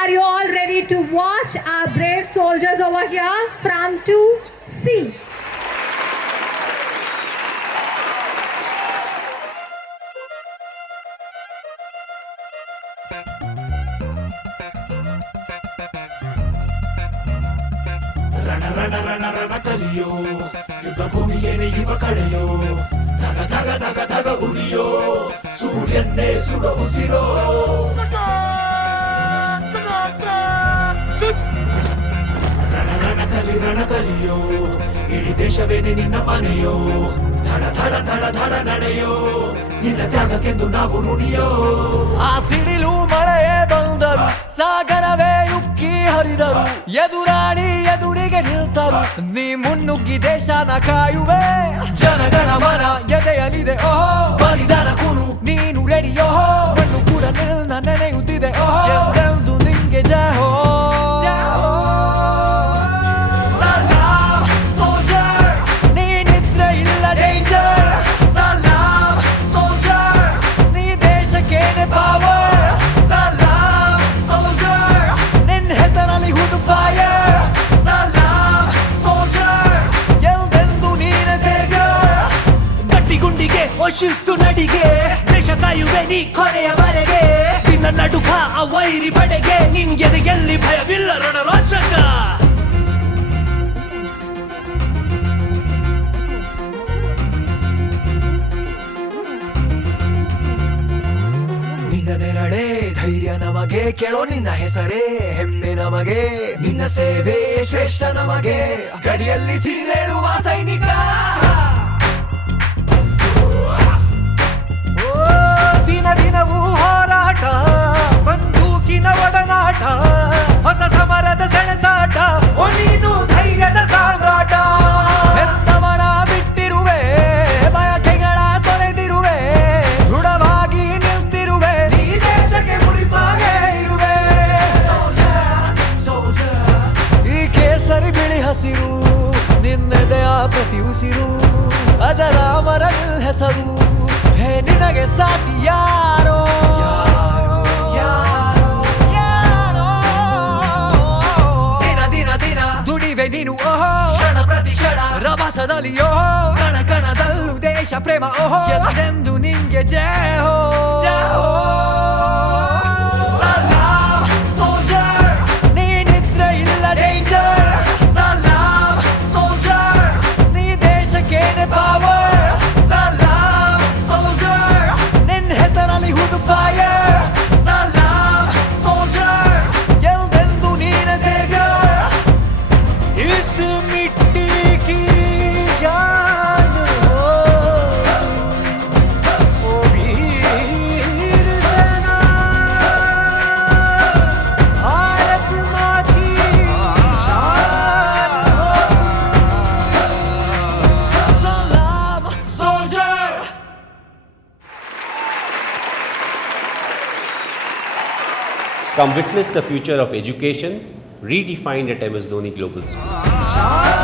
Are you all ready to watch our brave soldiers over here from 2C? ರಣ ರಣ ರಣ ರಣ ಕಲಿಯೋ ಯುದ್ಧ ಭೂಮಿಯೇನೆ ಯುವ ಕಡೆಯೋ ಧಗ ಧಗ ಧಗ ಧಗ ಉರಿಯೋ ಸೂರ್ಯನ್ನೇ ಸುಡ ಉಸಿರೋ ರಣ ಕಲಿಯೋ ಇಡೀ ದೇಶವೇನೆ ನಿನ್ನ ಮನೆಯೋ ಧಡ ಧಡ ಧಡ ಧಡ ನಡೆಯೋ ನಿನ್ನ ತ್ಯಾಗಕ್ಕೆಂದು ನಾವು ಋಣಿಯೋ. ಆ ಸಿಡಿಲು ಮಳೆಯೇ ಬಂದರು ಸಾಗರವೇ ಉಕ್ಕಿ ಹರಿದರು ಎದುರಾಳಿ ಎದುರಿಗೆ ನಿಲ್ತರು ನೀ ಮುನ್ನುಗ್ಗಿ ದೇಶನ ಕಾಯುವೆ ಜನಗಣ ಮನ ಎದೆಯಲಿದೆ ಓಹೋ ಬಲಿದಾನ ಕುನು ನೀನು ರೆಡಿಯೋ ಮಣ್ಣು ಕೂಡ ನಿನ್ನ ನೆನೆಯುತ್ತಿದೆ ಓಹೋ ಎಂದೆಂದು ನಿಂಗೆ ಜಯ ಹೋ ಶಿಸ್ತು ನಡಿಗೆ ದೇಶ ಕಾಯುವೆ ನೀ ಕೊನೆಯವರೆಗೆ ನಿನ್ನ ನಡುಕ ಆ ವೈರಿ ಬಡೆಗೆ ನಿನ್ಗೆ ಎಲ್ಲಿ ಭಯವಿಲ್ಲ ರಣರೋಚಕ. ನಿನ್ನ ನೆರಳೆ ಧೈರ್ಯ ನಮಗೆ ಕೇಳೋ ನಿನ್ನ ಹೆಸರೇ ಹೆಮ್ಮೆ ನಮಗೆ ನಿನ್ನ ಸೇವೆ ಶ್ರೇಷ್ಠ ನಮಗೆ ಗಡಿಯಲ್ಲಿ ಸಿಡಿದೇಳುವ ಸೈನಿಕ ದಿನವೂ ಹೋರಾಟ ಬಂದೂಕಿನ ಒಡನಾಟ ಹೊಸ ಸಮರದ ಸೆಣಸಾಟ ಓ ನೀನು ಧೈರ್ಯದ ಸಾಮ್ರಾಟ ಹೆತ್ತವರ ಬಿಟ್ಟಿರುವೆ ಬಯಕೆಗಳ ತೊರೆದಿರುವೆ ದೃಢವಾಗಿ ನಿಲ್ತಿರುವೆ ಈ ದೇಶಕ್ಕೆ ಮುಡಿಪಾಗೆ ಇರುವೆ ಈ ಕೇಸರಿ ಬಿಳಿ ಹಸಿರು ನಿನ್ನೆದೆಯ ಪ್ರತಿ ಉಸಿರು ಅಜರಾಮರ ಹೆಸರು ಹೇ ನಿನಗೆ ಸಾಟಿ ಯಾರೋ ದಿನ ದಿನ ದಿನ ದುಡಿವೆ ನೀನು ಓಹೋ ಕ್ಷಣ ಪ್ರತಿ ಕ್ಷಣ ರಭಸದಲ್ಲಿ ಓಹೋ ಕಣ ಕಣದಲ್ಲೂ ದೇಶ ಪ್ರೇಮ ಓಹೋ ಎಂದೆಂದು ನಿಂಗೆ ಜಯ ಹೋ Come witness the future of education redefined at MS Dhoni Global School.